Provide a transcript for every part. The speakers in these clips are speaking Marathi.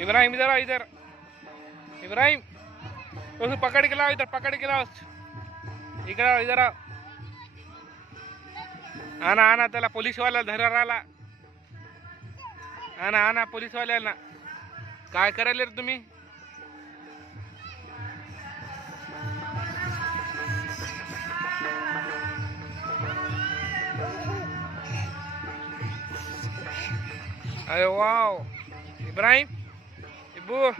इब्राहिम इधर आ, इधर इब्राहिम उसको पकड़ के लाओ, इधर पकड़ के लाओ, इकडे आओ, इधर आओ. आना आना त्याला पोलीसवाला धरायला आला. आना आना पोलीसवाल्याला. काय करायले रे तुम्ही? अरे वाव इब्राहिम इबू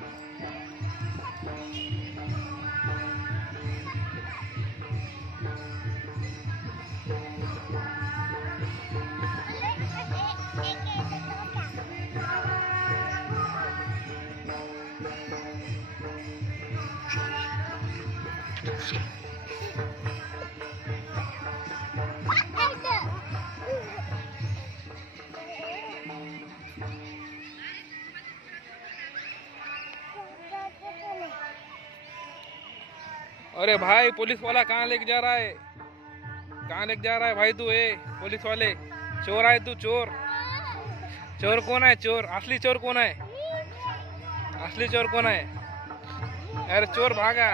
अरे भाई पुलिस वाला कहाँ लेके जा रहा है? कहाँ लेके जा रहा है भाई तू? पुलिस वाले चोर आहे तू, चोर. चोर कोण आहे? चोर असली चोर कोण आहे? असली चोर कोण आहे? अरे चोर भागा.